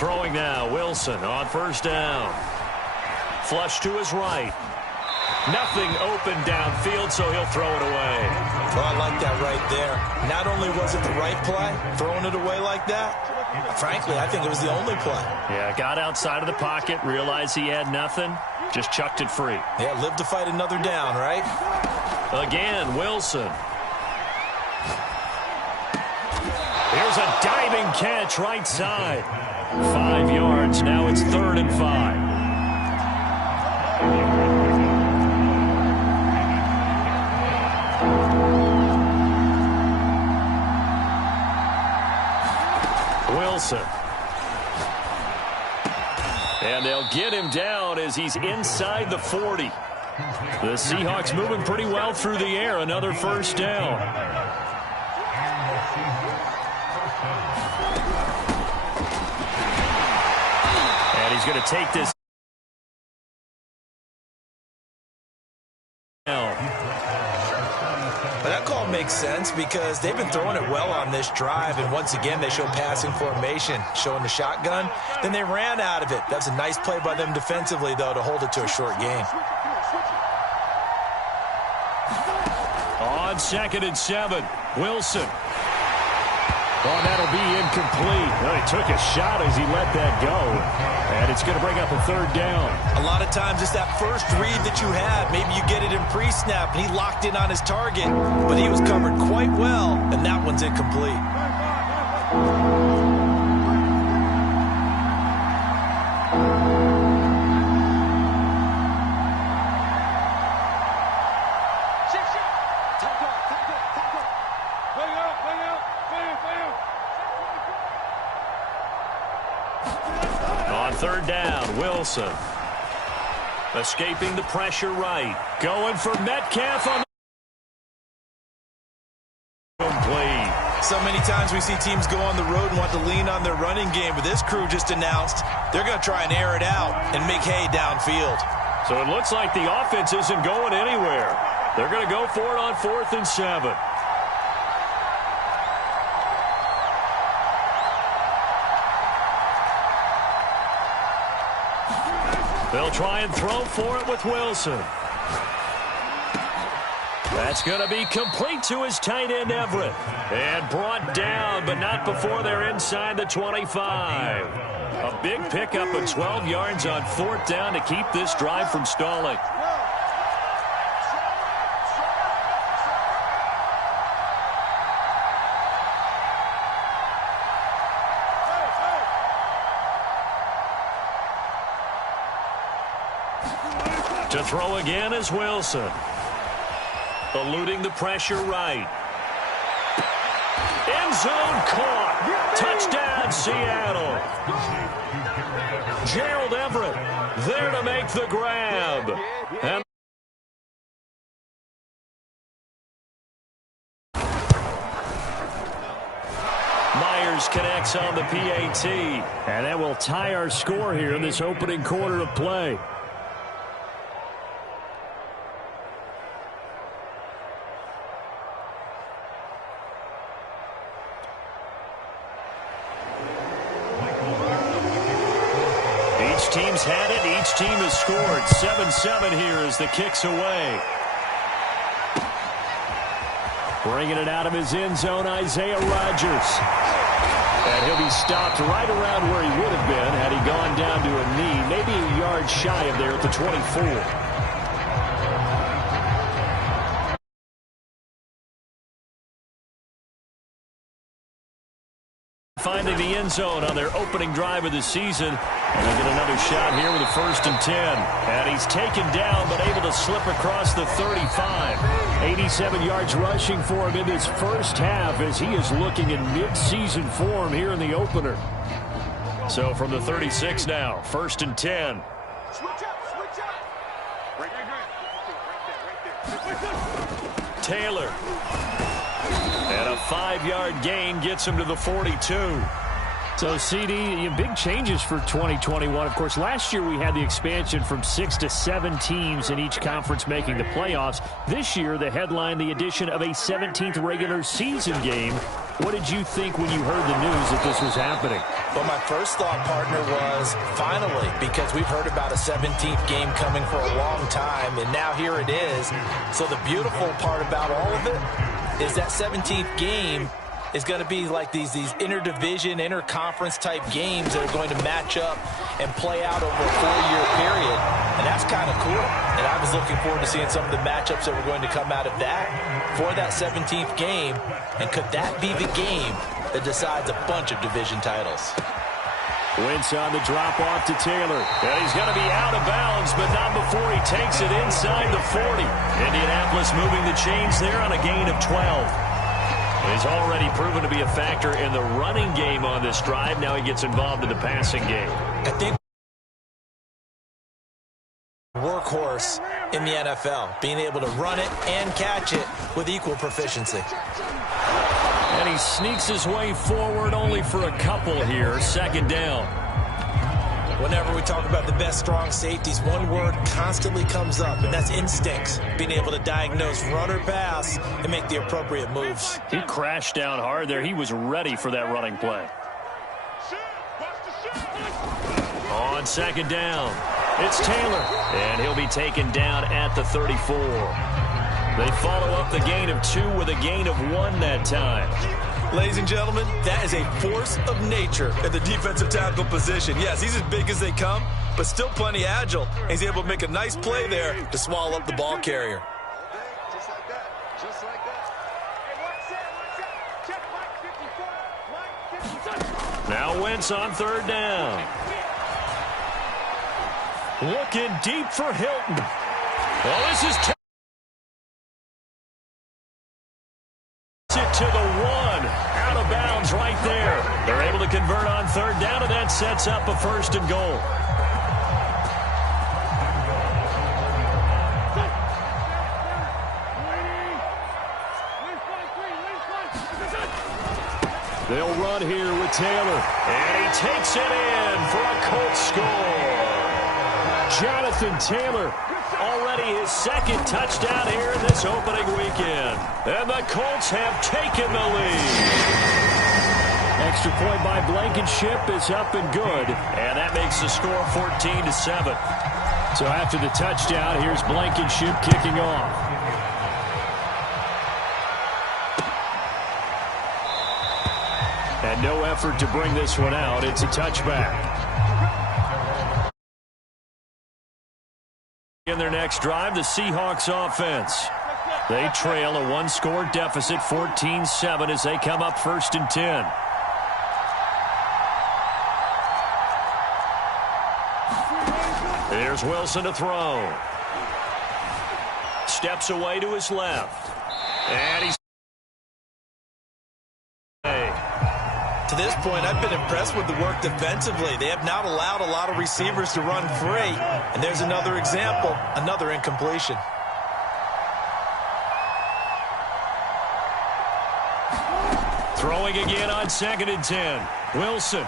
Throwing now, Wilson on first down. Flush to his right. Nothing open downfield, so he'll throw it away. Well, I like that right there. Not only was it the right play, throwing it away like that, frankly, I think it was the only play. Yeah, got outside of the pocket, realized he had nothing, just chucked it free. Yeah, live to fight another down, right? Again, Wilson. Here's a diving catch right side. 5 yards, now it's 3rd and 5. Wilson. And they'll get him down as he's inside the 40. The Seahawks moving pretty well through the air. Another first down. And he's going to take this down. But that call makes sense because they've been throwing it well on this drive, and once again they show passing formation, showing the shotgun. Then they ran out of it. That's a nice play by them defensively, though, to hold it to a short gain. On 2nd and 7, Wilson. Oh, that'll be incomplete. Well, he took a shot as he let that go. And it's going to bring up a 3rd down. A lot of times it's that first read that you had. Maybe you get it in pre-snap, and he locked in on his target. But he was covered quite well, and that one's incomplete. On 3rd down, Wilson. Escaping the pressure right. Going for Metcalf on the complete. So many times we see teams go on the road and want to lean on their running game, but this crew just announced they're going to try and air it out and make hay downfield. So it looks like the offense isn't going anywhere. They're going to go for it on 4th and 7. They'll try and throw for it with Wilson. That's going to be complete to his tight end, Everett. And brought down, but not before they're inside the 25. A big pickup of 12 yards on 4th down to keep this drive from stalling. To throw again is Wilson. Eluding the pressure right. End zone caught. Touchdown, Seattle. Gerald Everett there to make the grab. And Myers connects on the PAT. And that will tie our score here in this opening quarter of play. Team's had it. Each team has scored. 7-7 here as the kick's away. Bringing it out of his end zone, Isaiah Rodgers. And he'll be stopped right around where he would have been had he gone down to a knee, maybe a yard shy of there at the 24. Finding the end zone on their opening drive of the season. And they get another shot here with a 1st and 10. And he's taken down but able to slip across the 35. 87 yards rushing for him in this first half as he is looking in mid-season form here in the opener. So from the 36 now, 1st and 10. Taylor. And a 5-yard gain gets him to the 42. So, CD, big changes for 2021. Of course, last year we had the expansion from 6 to 7 teams in each conference making the playoffs. This year, the headline, the addition of a 17th regular season game. What did you think when you heard the news that this was happening? Well, my first thought, partner, was finally, because we've heard about a 17th game coming for a long time, and now here it is. So the beautiful part about all of it is that 17th game is going to be like these interdivision, interconference type games that are going to match up and play out over a 4-year period. And that's kind of cool. And I was looking forward to seeing some of the matchups that were going to come out of that for that 17th game. And could that be the game that decides a bunch of division titles? Wentz on the drop-off to Taylor. And he's going to be out of bounds, but not before he takes it inside the 40. Indianapolis moving the chains there on a gain of 12. He's already proven to be a factor in the running game on this drive. Now he gets involved in the passing game. I think workhorse in the NFL, being able to run it and catch it with equal proficiency. And he sneaks his way forward only for a couple here. Second down. Whenever we talk about the best strong safeties, one word constantly comes up, and that's instincts. Being able to diagnose run or pass and make the appropriate moves. He crashed down hard there. He was ready for that running play. On second down, it's Taylor, and he'll be taken down at the 34. They follow up the gain of 2 with a gain of 1 that time. Ladies and gentlemen, that is a force of nature at the defensive tackle position. Yes, he's as big as they come, but still plenty agile. He's able to make a nice play there to swallow up the ball carrier. Just like that. Just like that. Now Wentz on third down. Looking deep for Hilton. Well, this is it to the 1. Out of bounds right there. They're able to convert on third down, and that sets up a 1st and goal. They'll run here with Taylor. And he takes it in for a Colts score. Jonathan Taylor, already his 2nd touchdown here in this opening weekend. And the Colts have taken the lead. Extra point by Blankenship is up and good. And that makes the score 14-7. So after the touchdown, here's Blankenship kicking off. And no effort to bring this one out. It's a touchback. In their next drive, the Seahawks offense. They trail a 1-score deficit, 14-7, as they come up 1st and 10. Here's Wilson to throw. Steps away to his left. And he's... To this point, I've been impressed with the work defensively. They have not allowed a lot of receivers to run free. And there's another example, another incompletion. Throwing again on 2nd and 10. Wilson.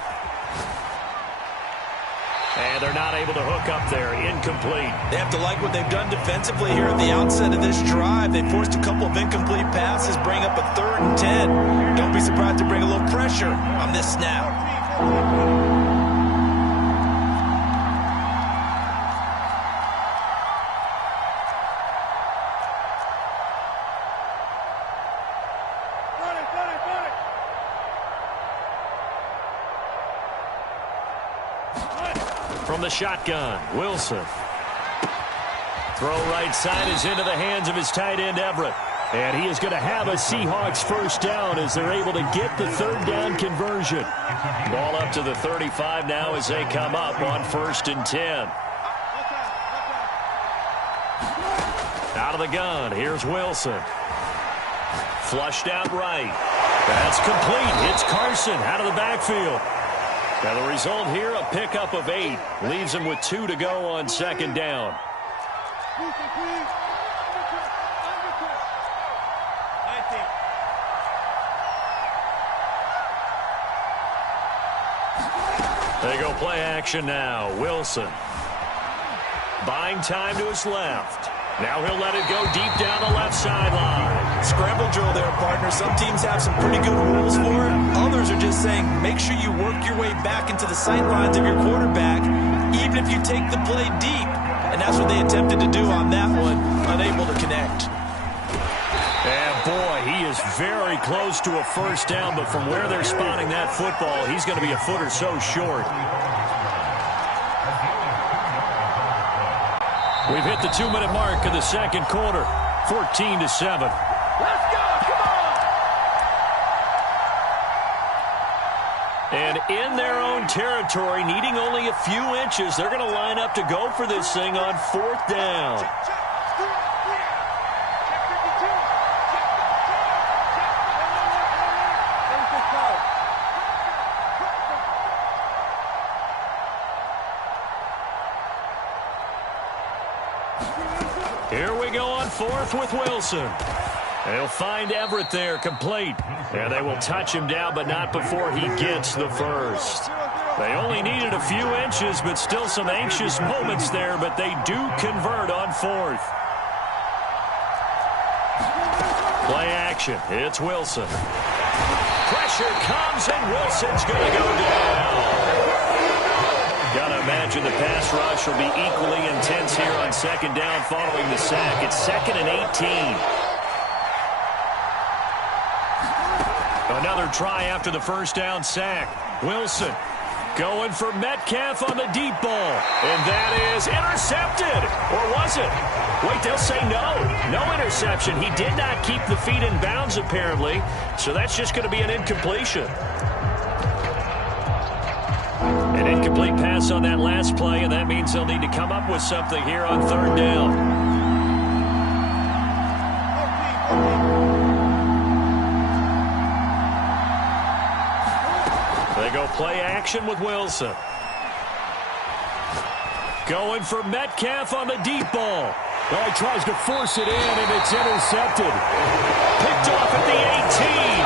And they're not able to hook up there. Incomplete. They have to like what they've done defensively here at the outset of this drive. They forced a couple of incomplete passes, bring up a 3rd and 10. Don't be surprised to bring a little pressure on this snap. From the shotgun, Wilson. Throw right side is into the hands of his tight end, Everett. And he is going to have a Seahawks 1st down as they're able to get the 3rd down conversion. Ball up to the 35 now as they come up on 1st and 10. Out of the gun, here's Wilson. Flushed out right. That's complete. It's Carson out of the backfield. Now the result here, a pickup of 8. Leaves him with 2 to go on 2nd down. They go play action now. Wilson. Buying time to his left. Now he'll let it go deep down the left sideline. Scramble drill there, partner. Some teams have some pretty good rules for it. Others are just saying, make sure you work your way back into the sight lines of your quarterback, even if you take the play deep. And that's what they attempted to do on that one, unable to connect. And boy, he is very close to a first down, but from where they're spotting that football, he's going to be a foot or so short. We've hit the 2-minute mark of the second quarter, 14-7. Let's go, come on! And in their own territory, needing only a few inches, they're going to line up to go for this thing on fourth down. Here we go on fourth with Wilson. They'll find Everett there, complete. And they will touch him down, but not before he gets the first. They only needed a few inches, but still some anxious moments there, but they do convert on fourth. Play action. It's Wilson. Pressure comes, and Wilson's going to go down. Gotta imagine the pass rush will be equally intense here on second down following the sack. It's 2nd and 18. Another try after the first down sack. Wilson going for Metcalf on the deep ball. And that is intercepted. Or was it? Wait, they'll say no. No interception. He did not keep the feet in bounds, apparently. So that's just going to be an incompletion. An incomplete pass on that last play, and that means they'll need to come up with something here on third down. They go play action with Wilson. Going for Metcalf on the deep ball. Oh, he tries to force it in, and it's intercepted. Picked off at the 18.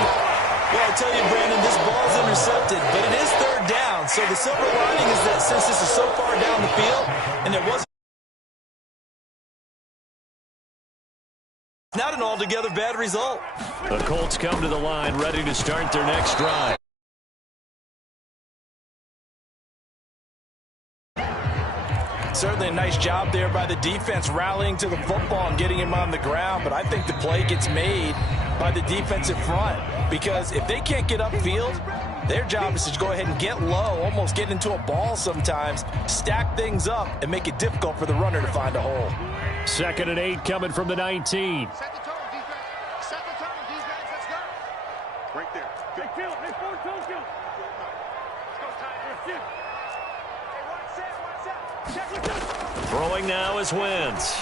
Well, I tell you, Brandon, this ball's intercepted, but it is third down. So the silver lining is that since this is so far down the field, and it wasn't not an altogether bad result. The Colts come to the line, ready to start their next drive. Certainly a nice job there by the defense rallying to the football and getting him on the ground, but I think the play gets made by the defensive front because if they can't get upfield, their job is to go ahead and get low, almost get into a ball sometimes, stack things up, and make it difficult for the runner to find a hole. 2nd and 8 coming from the 19. Set the tone, defense. Set the tone, defense. Let's go. Right there. Big field. Hey, forward, toe kill. Let's go, Tyler. Hey, one set. Throwing now is Wentz.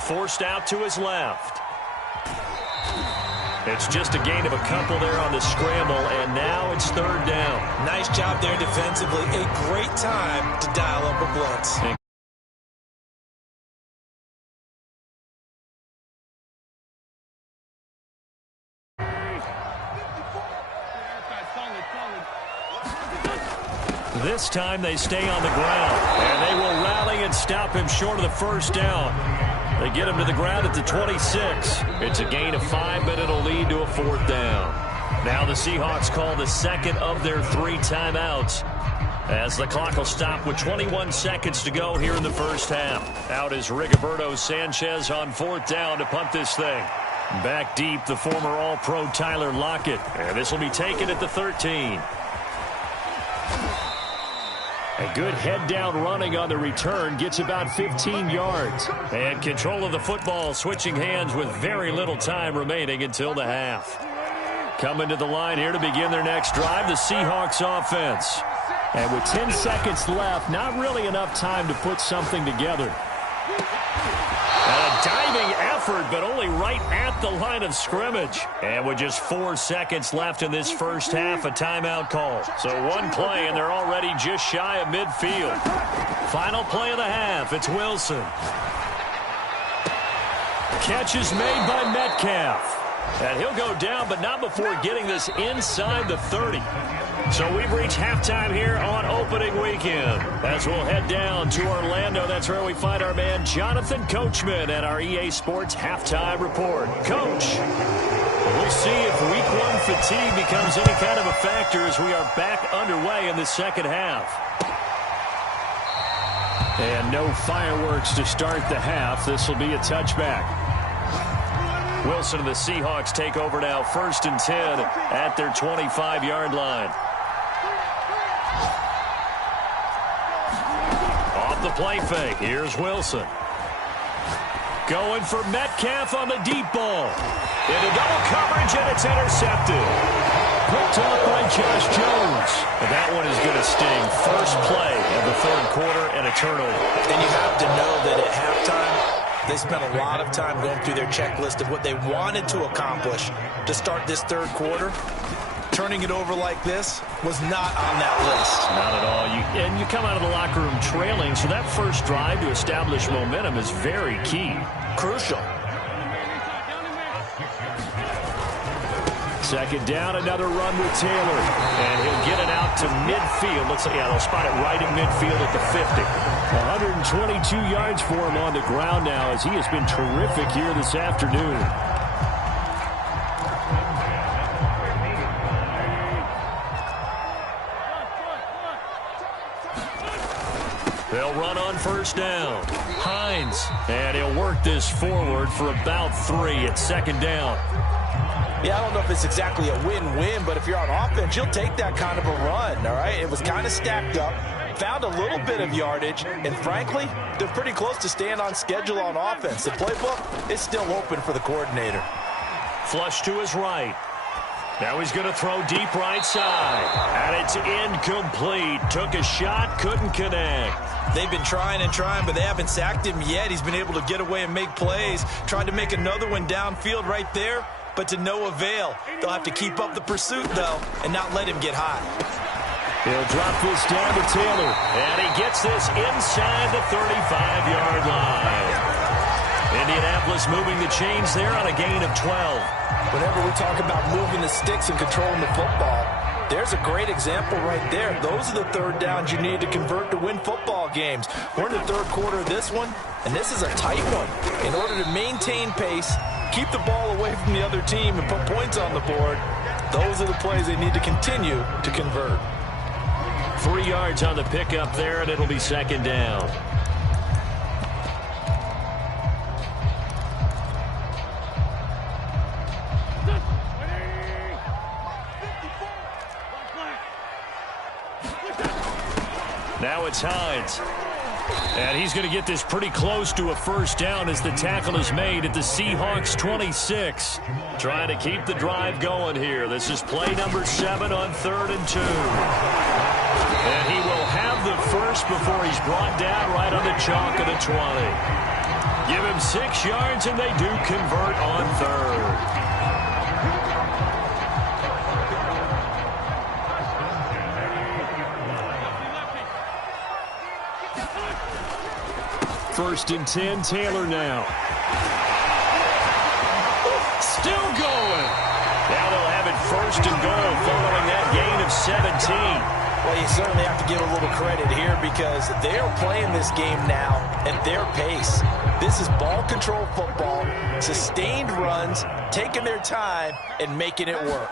Forced out to his left. It's just a gain of a couple there on the scramble, and now it's third down. Nice job there defensively. A great time to dial up a blitz. This time they stay on the ground, and they will rally and stop him short of the first down. They get him to the ground at the 26. It's a gain of 5, but it'll lead to a fourth down. Now the Seahawks call the second of their 3 timeouts as the clock will stop with 21 seconds to go here in the first half. Out is Rigoberto Sanchez on fourth down to punt this thing. Back deep, the former All-Pro Tyler Lockett, and this will be taken at the 13. A good head-down running on the return gets about 15 yards. And control of the football switching hands with very little time remaining until the half. Coming to the line here to begin their next drive, the Seahawks offense. And with 10 seconds left, not really enough time to put something together. A diving effort, but only right at the line of scrimmage. And with just 4 seconds left in this first half, a timeout call. So one play, and they're already just shy of midfield. Final play of the half, it's Wilson. Catch is made by Metcalf. And he'll go down, but not before getting this inside the 30. So we've reached halftime here on opening weekend. As we'll head down to Orlando, that's where we find our man Jonathan Coachman at our EA Sports Halftime Report. Coach, we'll see if Week 1 fatigue becomes any kind of a factor as we are back underway in the second half. And no fireworks to start the half. This will be a touchback. Wilson and the Seahawks take over now, 1st and 10 at their 25-yard line. Off the play fake, here's Wilson. Going for Metcalf on the deep ball. Into double coverage, and it's intercepted. Picked off by Josh Jones. And that one is going to sting. First play of the 3rd quarter and a turnover. And you have to know that at halftime, they spent a lot of time going through their checklist of what they wanted to accomplish to start this 3rd quarter. Turning it over like this was not on that list. Not at all. And you come out of the locker room trailing, so that first drive to establish momentum is very key. Crucial. 2nd down, another run with Taylor. And he'll get it out to midfield. Looks like, yeah, they'll spot it right in midfield at the 50. 122 yards for him on the ground now as he has been terrific here this afternoon. They'll run on 1st down. Hines, and he'll work this forward for about 3 at 2nd down. Yeah, I don't know if it's exactly a win-win, but if you're on offense, you'll take that kind of a run, all right? It was kind of stacked up, found a little bit of yardage, and frankly, they're pretty close to staying on schedule on offense. The playbook is still open for the coordinator. Flush to his right. Now he's going to throw deep right side. And it's incomplete. Took a shot, couldn't connect. They've been trying and trying, but they haven't sacked him yet. He's been able to get away and make plays. Tried to make another one downfield right there, but to no avail. They'll have to keep up the pursuit, though, and not let him get hot. He'll drop this down to Taylor, and he gets this inside the 35-yard line. Indianapolis moving the chains there on a gain of 12. Whenever we talk about moving the sticks and controlling the football, there's a great example right there. Those are the 3rd downs you need to convert to win football games. We're in the 3rd quarter of this one, and this is a tight one. In order to maintain pace, keep the ball away from the other team, and put points on the board, those are the plays they need to continue to convert. 3 yards on the pickup there, and it'll be 2nd down. Now it's Hines. And he's going to get this pretty close to a 1st down as the tackle is made at the Seahawks 26. Trying to keep the drive going here. This is play number 7 on 3rd and 2. And he will have the first before he's brought down right on the chalk of the 20. Give him 6 yards and they do convert on 3rd. First and 10, Taylor now. Still going. Now they'll have it 1st and goal following that gain of 17. Well, you certainly have to give a little credit here because they're playing this game now at their pace. This is ball control football, sustained runs, taking their time, and making it work.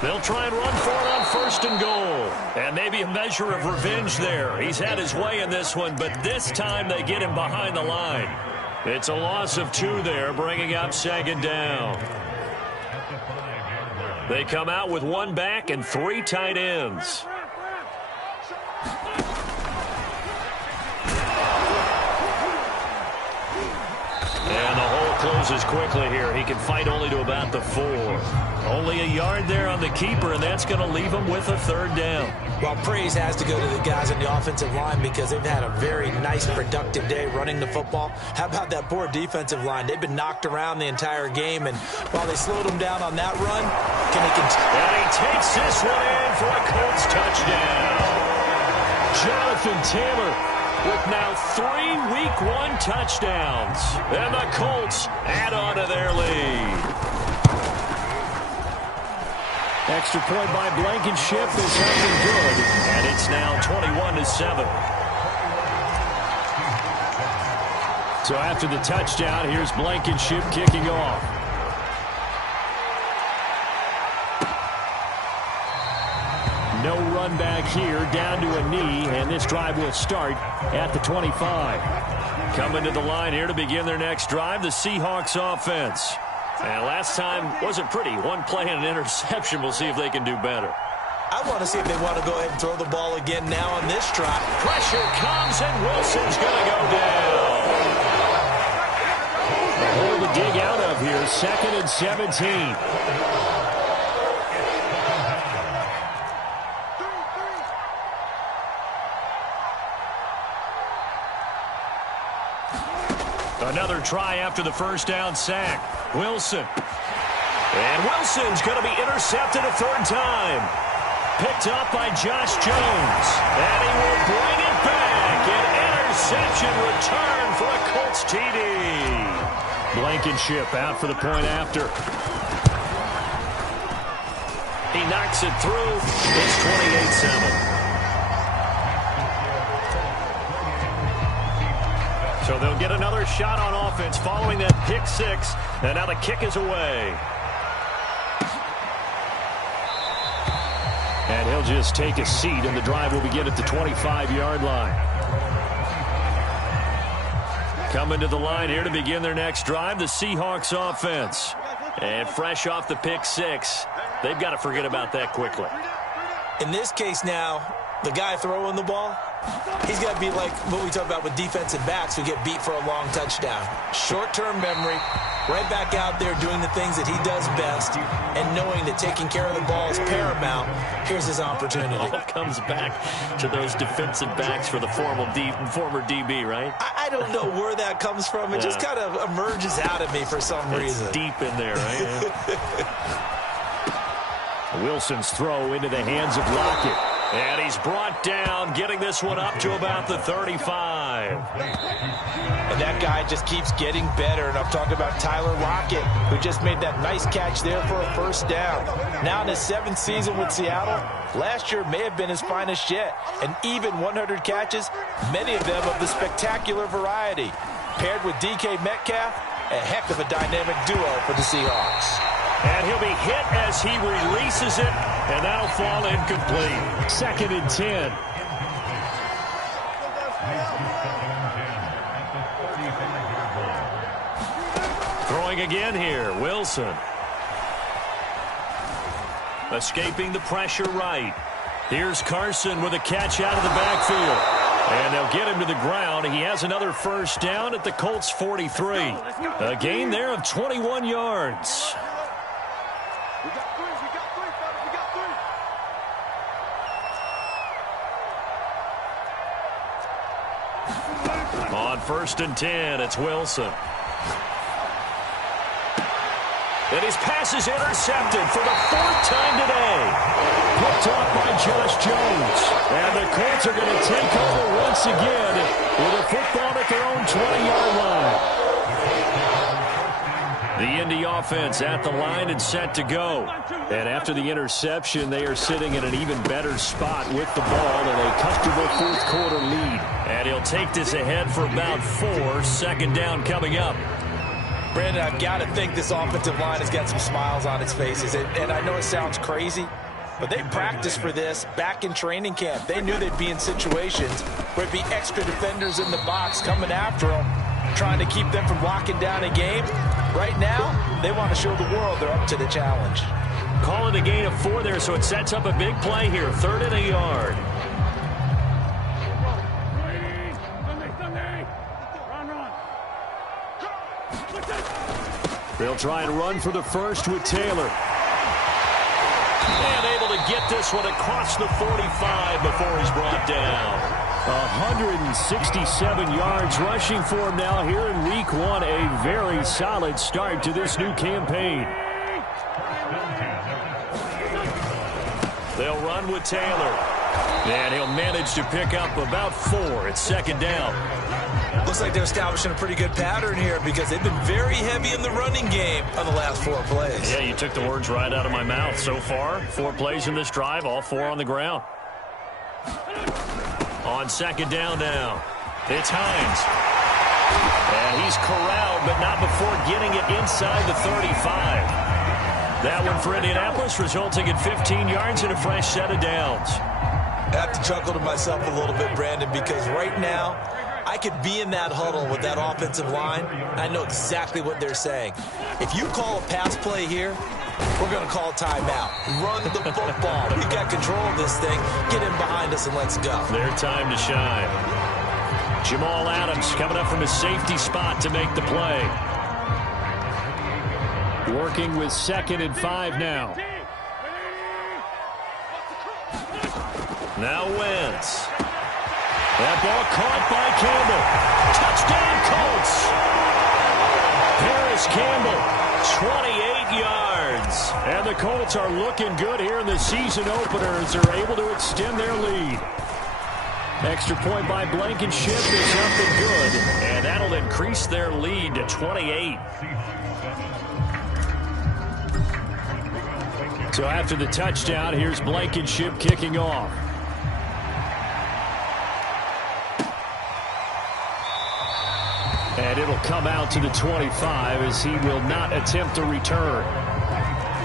They'll try and run for it on 1st and goal. And maybe a measure of revenge there. He's had his way in this one, but this time they get him behind the line. It's a loss of 2 there, bringing up 2nd down. They come out with 1 back and 3 tight ends. And the hole closes quickly here. He can fight only to about the 4. Only a yard there on the keeper, and that's going to leave him with a 3rd down. Well, praise has to go to the guys on the offensive line because they've had a very nice, productive day running the football. How about that poor defensive line? They've been knocked around the entire game, and while they slowed them down on that run, can they continue? And he takes this one in for a Colts touchdown. Jonathan Taylor with now 3 Week 1 touchdowns. And the Colts add on to their lead. Extra point by Blankenship is something good, and it's now 21-7. So after the touchdown, here's Blankenship kicking off. No run back here, down to a knee, and this drive will start at the 25. Coming to the line here to begin their next drive, the Seahawks offense. And last time wasn't pretty. One play and an interception. We'll see if they can do better. I want to see if they want to go ahead and throw the ball again now on this drive. Pressure comes, and Wilson's going to go down. A hole to dig out of here, 2nd and 17. Another try after the first down sack. Wilson. And Wilson's going to be intercepted a 3rd time. Picked up by Josh Jones. And he will bring it back. An interception return for a Colts TD. Blankenship out for the point after. He knocks it through. It's 28-7. So they'll get another shot on offense following that pick 6. And now the kick is away. And he'll just take a seat, and the drive will begin at the 25-yard line. Coming to the line here to begin their next drive, the Seahawks offense. And fresh off the pick 6, they've got to forget about that quickly. In this case now, the guy throwing the ball, he's got to be like what we talk about with defensive backs who get beat for a long touchdown. Short-term memory, right back out there doing the things that he does best, and knowing that taking care of the ball is paramount. Here's his opportunity. All comes back to those defensive backs for the former DB, right? I don't know where that comes from. It just kind of emerges out of me for some reason. Deep in there, right? Wilson's throw into the hands of Lockett. And he's brought down, getting this one up to about the 35. And that guy just keeps getting better. And I'm talking about Tyler Lockett, who just made that nice catch there for a 1st down. Now in his 7th season with Seattle, last year may have been his finest yet. And even 100 catches, many of them of the spectacular variety. Paired with DK Metcalf, a heck of a dynamic duo for the Seahawks. And he'll be hit as he releases it, and that'll fall incomplete. 2nd and 10. Throwing again here, Wilson. Escaping the pressure right. Here's Carson with a catch out of the backfield. And they'll get him to the ground. He has another 1st down at the Colts 43. A gain there of 21 yards. We got 3, fellas. We got 3. On 1st and 10, it's Wilson. And his pass is intercepted for the 4th time today. Picked off by Josh Jones. And the Colts are going to take over once again with a football at their own 20-yard line. The Indy offense at the line and set to go. And after the interception, they are sitting in an even better spot with the ball in a comfortable 4th quarter lead. And he'll take this ahead for about 4. 2nd down coming up. Brandon, I've got to think this offensive line has got some smiles on its faces. And I know it sounds crazy, but they practiced for this back in training camp. They knew they'd be in situations where it'd be extra defenders in the box coming after them, trying to keep them from locking down a game. Right now, they want to show the world they're up to the challenge. Calling a gain of 4 there, so it sets up a big play here. 3rd and a yard. They'll try and run for the 1st with Taylor. And able to get this one across the 45 before he's brought down. 167 yards rushing for him now here in Week 1. A very solid start to this new campaign. They'll run with Taylor. And he'll manage to pick up about 4. It's second down. Looks like they're establishing a pretty good pattern here because they've been very heavy in the running game on the last 4 plays. Yeah, you took the words right out of my mouth. So far, 4 plays in this drive, all 4 on the ground. On second down now, it's Hines. And he's corralled, but not before getting it inside the 35. That one for Indianapolis, resulting in 15 yards and a fresh set of downs. I have to chuckle to myself a little bit, Brandon, because right now, I could be in that huddle with that offensive line. I know exactly what they're saying. If you call a pass play here, we're going to call timeout. Run the football. We've got control of this thing. Get in behind us and let's go. Their time to shine. Jamal Adams coming up from his safety spot to make the play. Working with 2nd and 5 now. Now Wentz. That ball caught by Campbell. Touchdown, Colts. Paris Campbell, 28 yards. And the Colts are looking good here in the season opener as they're able to extend their lead. Extra point by Blankenship is up and good. And that'll increase their lead to 28. So after the touchdown, here's Blankenship kicking off. And it'll come out to the 25 as he will not attempt to return.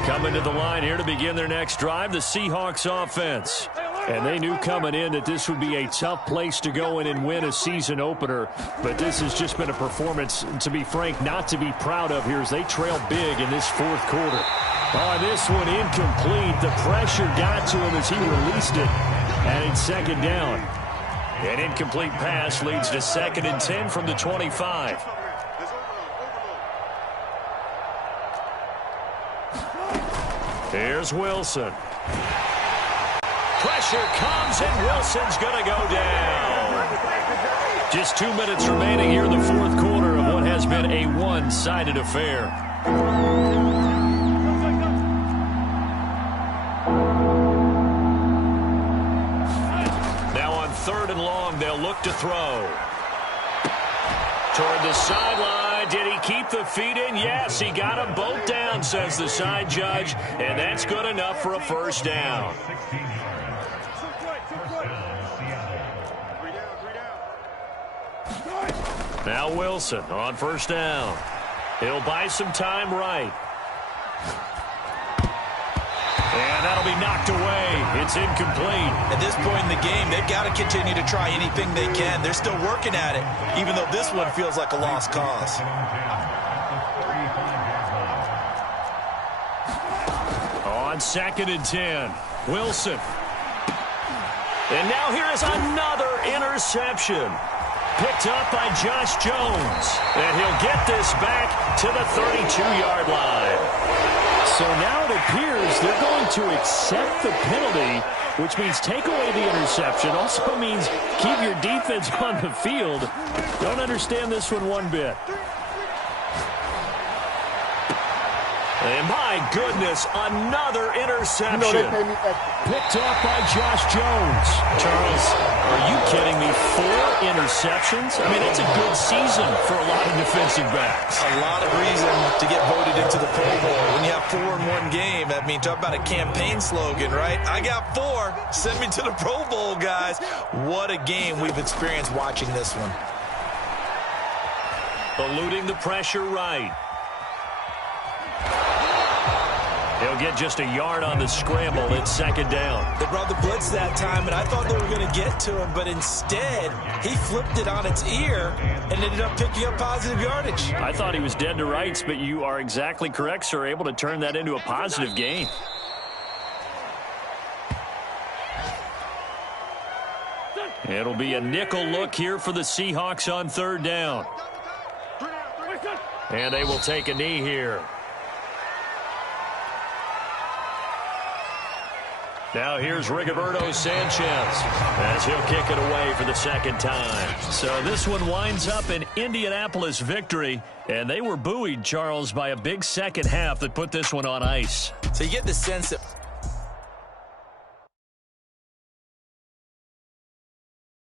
Coming to the line here to begin their next drive, the Seahawks offense. And they knew coming in that this would be a tough place to go in and win a season opener. But this has just been a performance, to be frank, not to be proud of here as they trail big in this 4th quarter. Oh, this one incomplete. The pressure got to him as he released it. And it's second down. An incomplete pass leads to 2nd and 10 from the 25. Here's Wilson. Pressure comes, and Wilson's going to go down. Just 2 minutes remaining here in the 4th quarter of what has been a one-sided affair. Now on 3rd and long, they'll look to throw. Toward the sideline. Did he keep the feet in? Yes, he got them both down, says the side judge, and that's good enough for a first down. Now Wilson on first down. He'll buy some time right. And that'll be knocked away. It's incomplete. At this point in the game, they've got to continue to try anything they can. They're still working at it, even though this one feels like a lost cause. On 2nd and 10, Wilson. And now here is another interception. Picked up by Josh Jones. And he'll get this back to the 32-yard line. So now it appears they're going to accept the penalty, which means take away the interception. Also means keep your defense on the field. Don't understand this one bit. And my goodness, another interception. Picked off by Josh Jones. Charles, are you kidding me? 4 interceptions? I mean, that's a good season for a lot of defensive backs. A lot of reason to get voted into the Pro Bowl. When you have 4 in one game, I mean, talk about a campaign slogan, right? I got 4. Send me to the Pro Bowl, guys. What a game we've experienced watching this one. Eluding the pressure right. He'll get just a yard on the scramble. It's second down. They brought the blitz that time, and I thought they were going to get to him, but instead, he flipped it on its ear and ended up picking up positive yardage. I thought he was dead to rights, but you are exactly correct, sir. Able to turn that into a positive gain. It'll be a nickel look here for the Seahawks on 3rd down. And they will take a knee here. Now here's Rigoberto Sanchez as he'll kick it away for the 2nd time. So this one winds up an Indianapolis victory, and they were buoyed, Charles, by a big second half that put this one on ice. So you get the sense that